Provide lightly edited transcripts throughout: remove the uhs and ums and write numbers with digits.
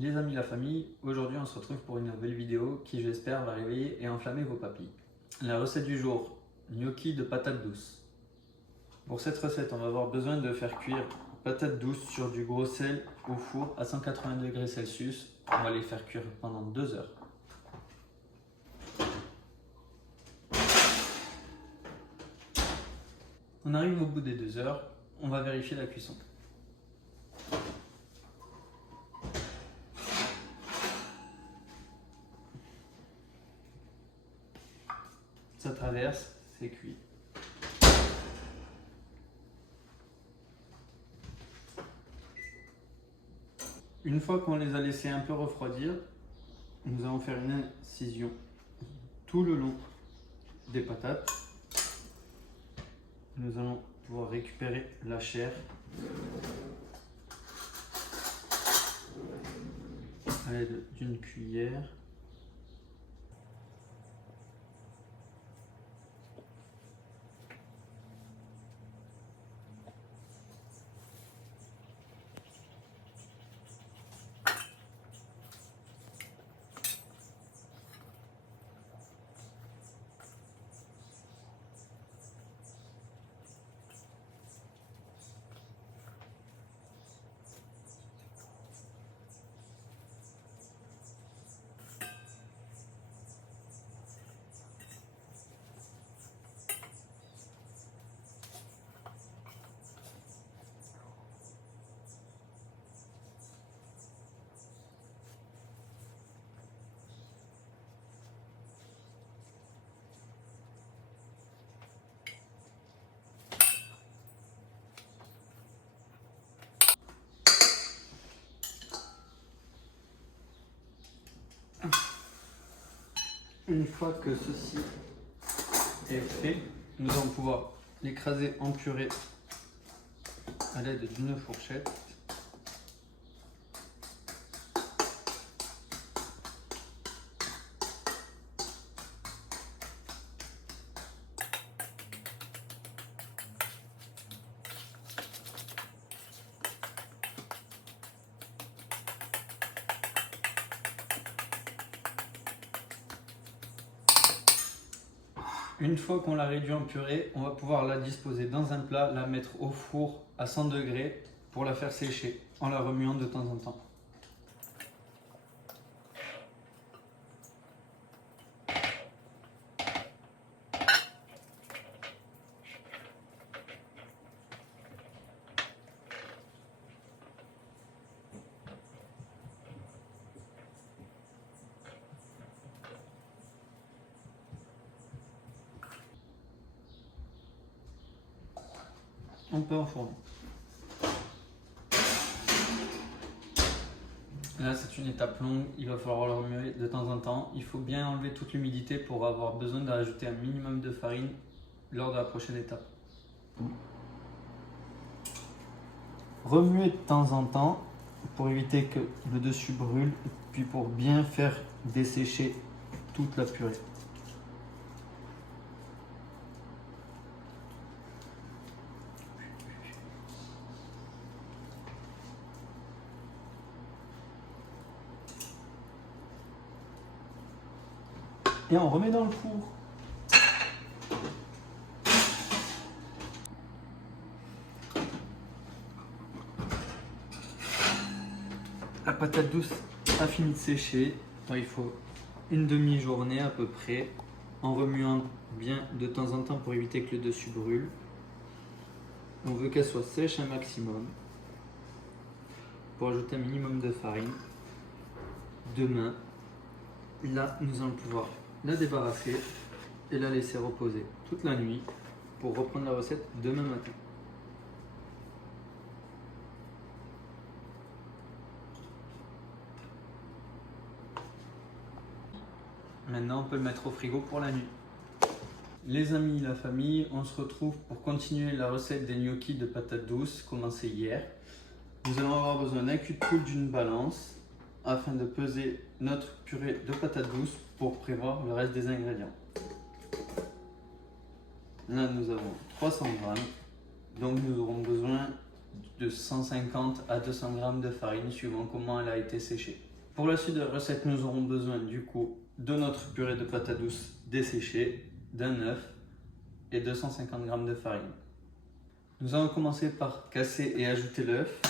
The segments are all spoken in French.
Les amis, la famille, aujourd'hui on se retrouve pour une nouvelle vidéo qui j'espère va réveiller et enflammer vos papilles. La recette du jour, gnocchi de patates douces. Pour cette recette, on va avoir besoin de faire cuire patates douces sur du gros sel au four à 180 degrés Celsius. On va les faire cuire pendant 2 heures. On arrive au bout des 2 heures, on va vérifier la cuisson. Ça traverse, c'est cuit. Une fois qu'on les a laissés un peu refroidir, nous allons faire une incision tout le long des patates. Nous allons pouvoir récupérer la chair à l'aide d'une cuillère. Une fois que ceci est fait, nous allons pouvoir l'écraser en purée à l'aide d'une fourchette. Une fois qu'on l'a réduit en purée, on va pouvoir la disposer dans un plat, la mettre au four à 100 degrés pour la faire sécher en la remuant de temps en temps. On peut enfourner. Là, c'est une étape longue, il va falloir le remuer de temps en temps. Il faut bien enlever toute l'humidité pour avoir besoin de rajouter un minimum de farine lors de la prochaine étape. Remuer de temps en temps pour éviter que le dessus brûle, puis pour bien faire dessécher toute la purée. Et on remet dans le four. La patate douce a fini de sécher. Il faut une demi-journée à peu près, en remuant bien de temps en temps pour éviter que le dessus brûle. On veut qu'elle soit sèche un maximum. Pour ajouter un minimum de farine. Demain, là, nous allons pouvoir la débarrasser et la laisser reposer toute la nuit pour reprendre la recette demain matin. Maintenant, on peut le mettre au frigo pour la nuit. Les amis, la famille, on se retrouve pour continuer la recette des gnocchis de patates douces commencée hier. Nous allons avoir besoin d'un cul de poule, d'une balance afin de peser notre purée de patates douces pour prévoir le reste des ingrédients. Là, nous avons 300 g, donc nous aurons besoin de 150 à 200 g de farine suivant comment elle a été séchée. Pour la suite de la recette, nous aurons besoin du coup de notre purée de patates douces desséchée, d'un œuf et 250 g de farine. Nous allons commencer par casser et ajouter l'œuf.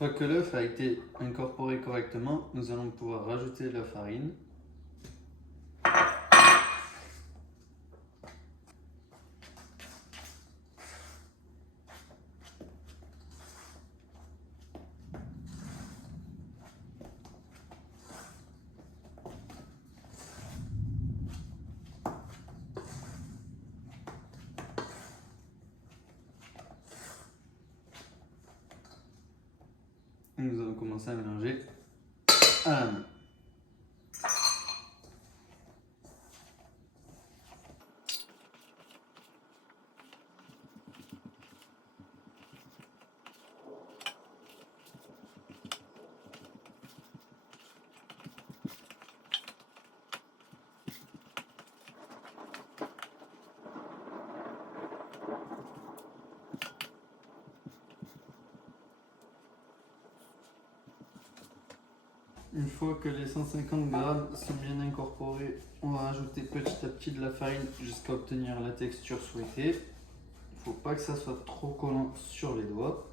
Une fois que l'œuf a été incorporé correctement, nous allons pouvoir rajouter la farine. Et nous allons commencer à mélanger à la main. Une fois que les 150 g sont bien incorporés, on va ajouter petit à petit de la farine jusqu'à obtenir la texture souhaitée. Il ne faut pas que ça soit trop collant sur les doigts.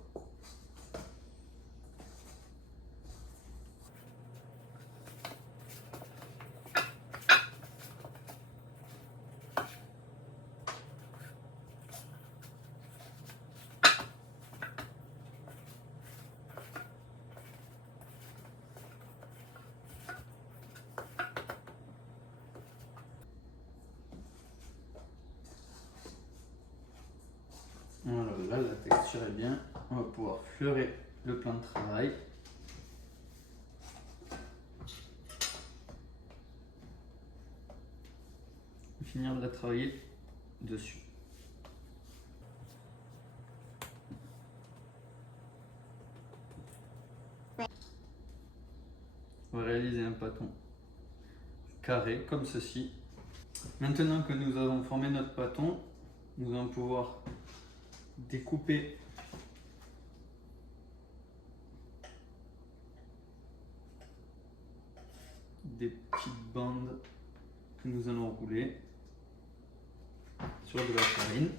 Voilà, là la texture est bien. On va pouvoir fleurer le plan de travail. Et finir de la travailler dessus. On va réaliser un pâton carré comme ceci. Maintenant que nous avons formé notre pâton, nous allons pouvoir découper des petites bandes que nous allons rouler sur de la farine.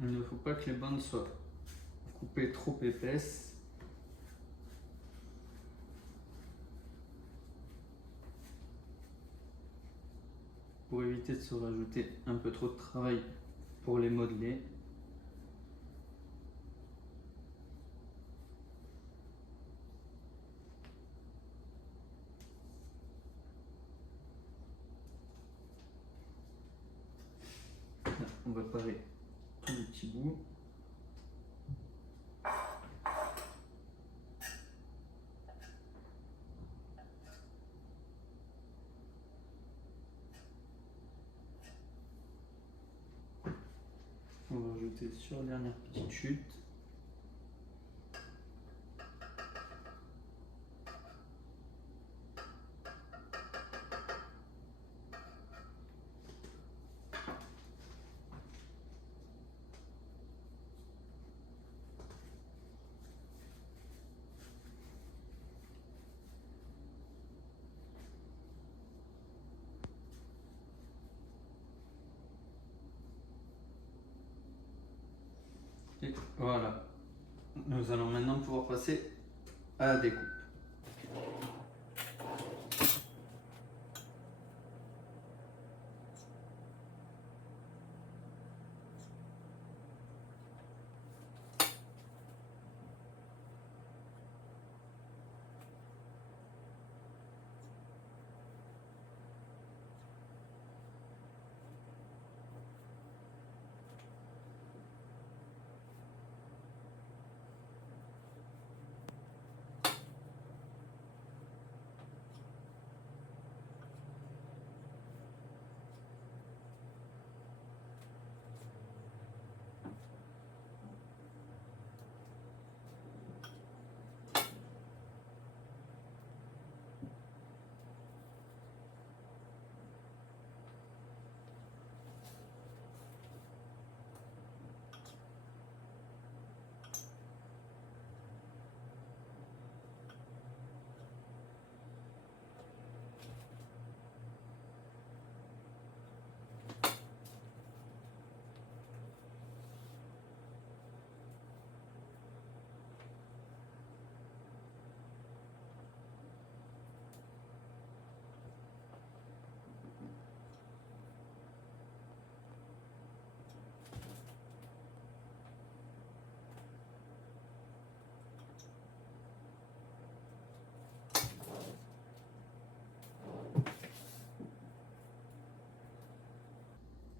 Il ne faut pas que les bandes soient coupées trop épaisses. Pour pour éviter de se rajouter un peu trop de travail pour les modeler. Là, on va parer tous les petits bouts. On va rajouter sur la dernière petite chute. Et voilà. Nous allons maintenant pouvoir passer à la découpe.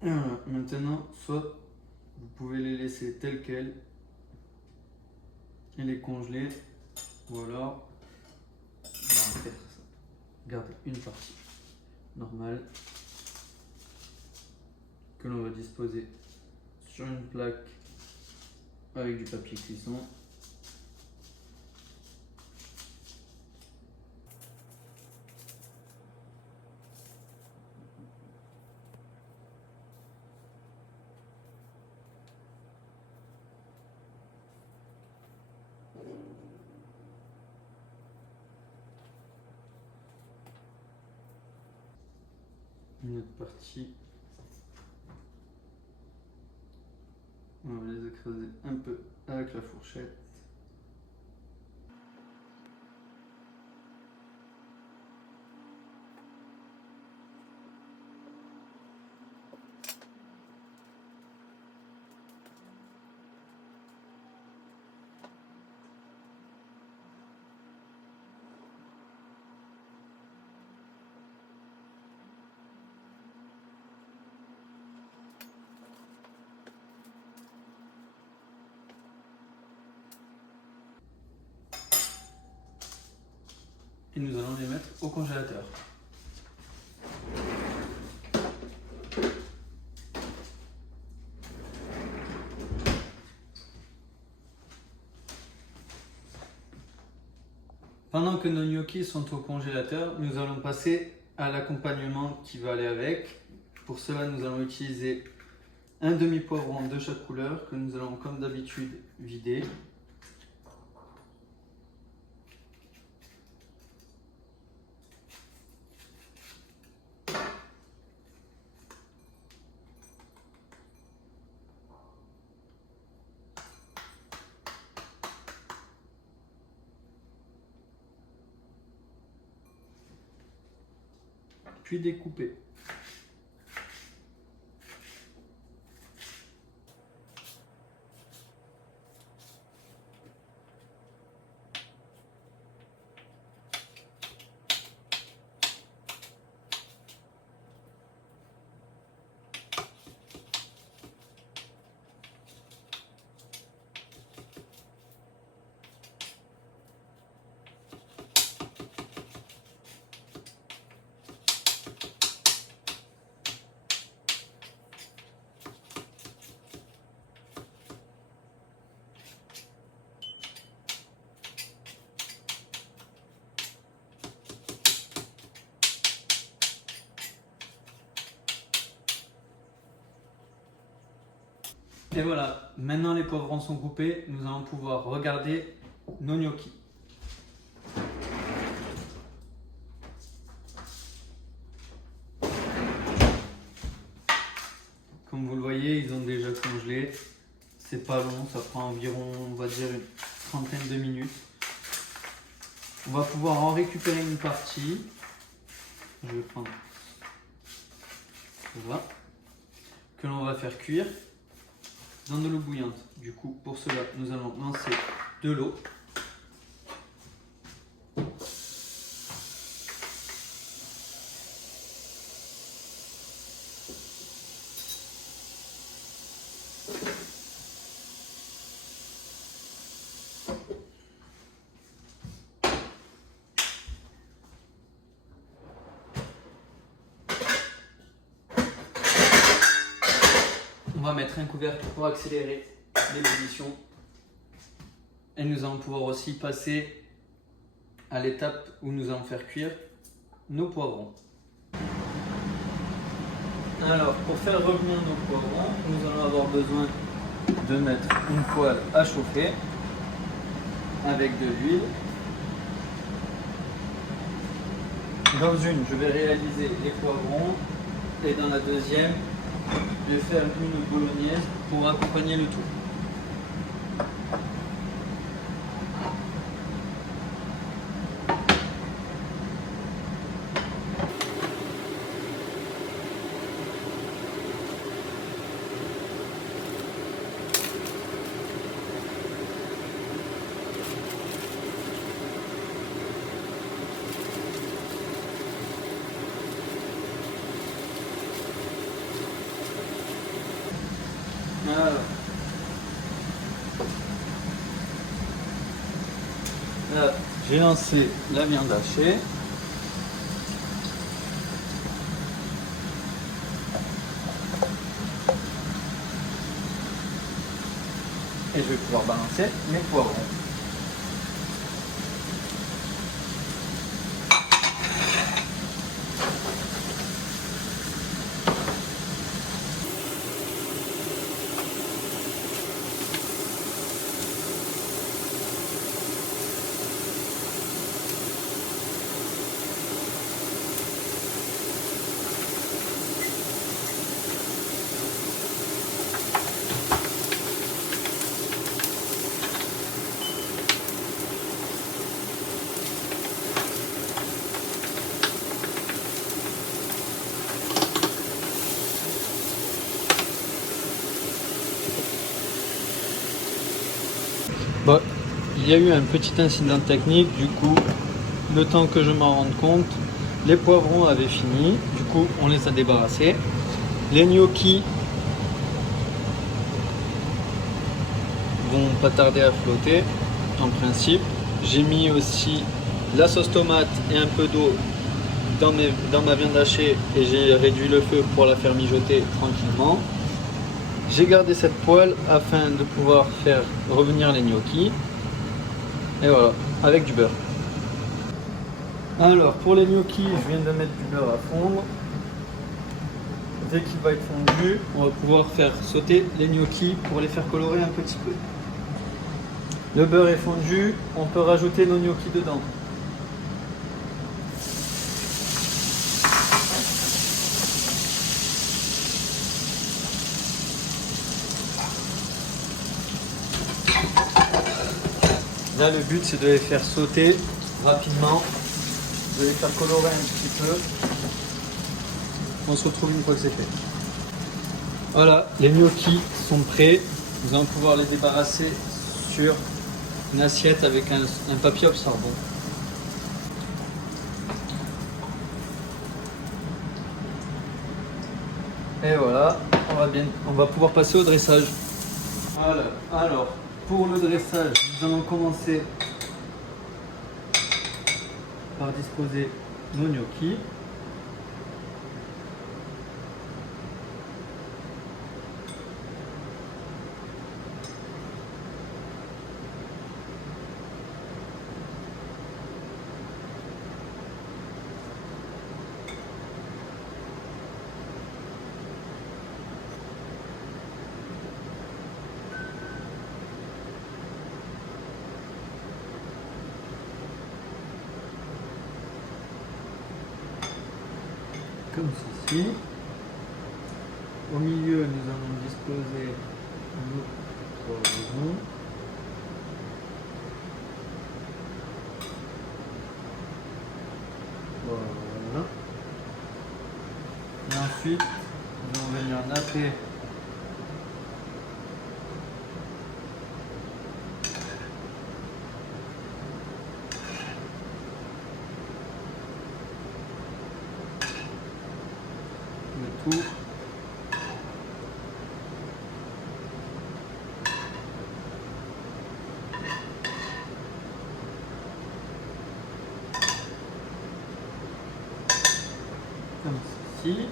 Et voilà. Maintenant, soit vous pouvez les laisser telles quelles et les congeler, ou alors on va faire ça. Garder une partie normale que l'on va disposer sur une plaque avec du papier cuisson. Une autre partie, on va les écraser un peu avec la fourchette. Et nous allons les mettre au congélateur. Pendant que nos gnocchis sont au congélateur, nous allons passer à l'accompagnement qui va aller avec. Pour cela, nous allons utiliser un demi-poivron de chaque couleur que nous allons comme d'habitude vider. Puis découper. Et voilà, maintenant les poivrons sont coupés, nous allons pouvoir regarder nos gnocchis. Comme vous le voyez, ils ont déjà congelé. C'est pas long, ça prend environ, on va dire, une trentaine de minutes. On va pouvoir en récupérer une partie. Je vais prendre ça, que l'on va faire cuire dans de l'eau bouillante. Du coup, pour cela, nous allons lancer de l'eau. On va mettre un couvercle pour accélérer l'ébullition. Et nous allons pouvoir aussi passer à l'étape où nous allons faire cuire nos poivrons. Alors, pour faire revenir nos poivrons, nous allons avoir besoin de mettre une poêle à chauffer avec de l'huile. Dans une, je vais réaliser les poivrons et dans la deuxième, je vais faire une bolognaise pour accompagner le tout. Voilà. Là, j'ai lancé la viande hachée. Et je vais pouvoir balancer mes poivrons. Bon, il y a eu un petit incident technique, du coup, le temps que je m'en rende compte, les poivrons avaient fini, du coup on les a débarrassés. Les gnocchis vont pas tarder à flotter, en principe. J'ai mis aussi la sauce tomate et un peu d'eau dans ma viande hachée et j'ai réduit le feu pour la faire mijoter tranquillement. J'ai gardé cette poêle afin de pouvoir faire revenir les gnocchis. Et voilà, avec du beurre. Alors pour les gnocchis, je viens de mettre du beurre à fondre. Dès qu'il va être fondu, on va pouvoir faire sauter les gnocchis pour les faire colorer un petit peu. Le beurre est fondu, on peut rajouter nos gnocchis dedans. Là, le but, c'est de les faire sauter rapidement, de les faire colorer un petit peu. On se retrouve une fois que c'est fait. Voilà, les gnocchis sont prêts. Nous allons pouvoir les débarrasser sur une assiette avec un papier absorbant. Et voilà, on va pouvoir passer au dressage. Voilà, alors pour le dressage, nous allons commencer par disposer nos gnocchis. ici. Au milieu, nous allons disposer notre rond. Voilà. Et ensuite, nous allons venir napper le tout. Comme ceci.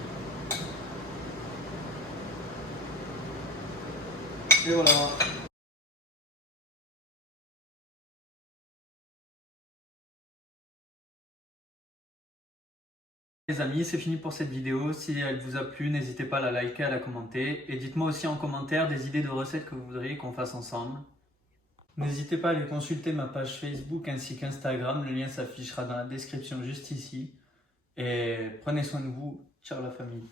Et voilà. Les amis, c'est fini pour cette vidéo. Si elle vous a plu, n'hésitez pas à la liker, à la commenter. Et dites-moi aussi en commentaire des idées de recettes que vous voudriez qu'on fasse ensemble. N'hésitez pas à aller consulter ma page Facebook ainsi qu'Instagram. Le lien s'affichera dans la description juste ici. Et prenez soin de vous. Ciao la famille.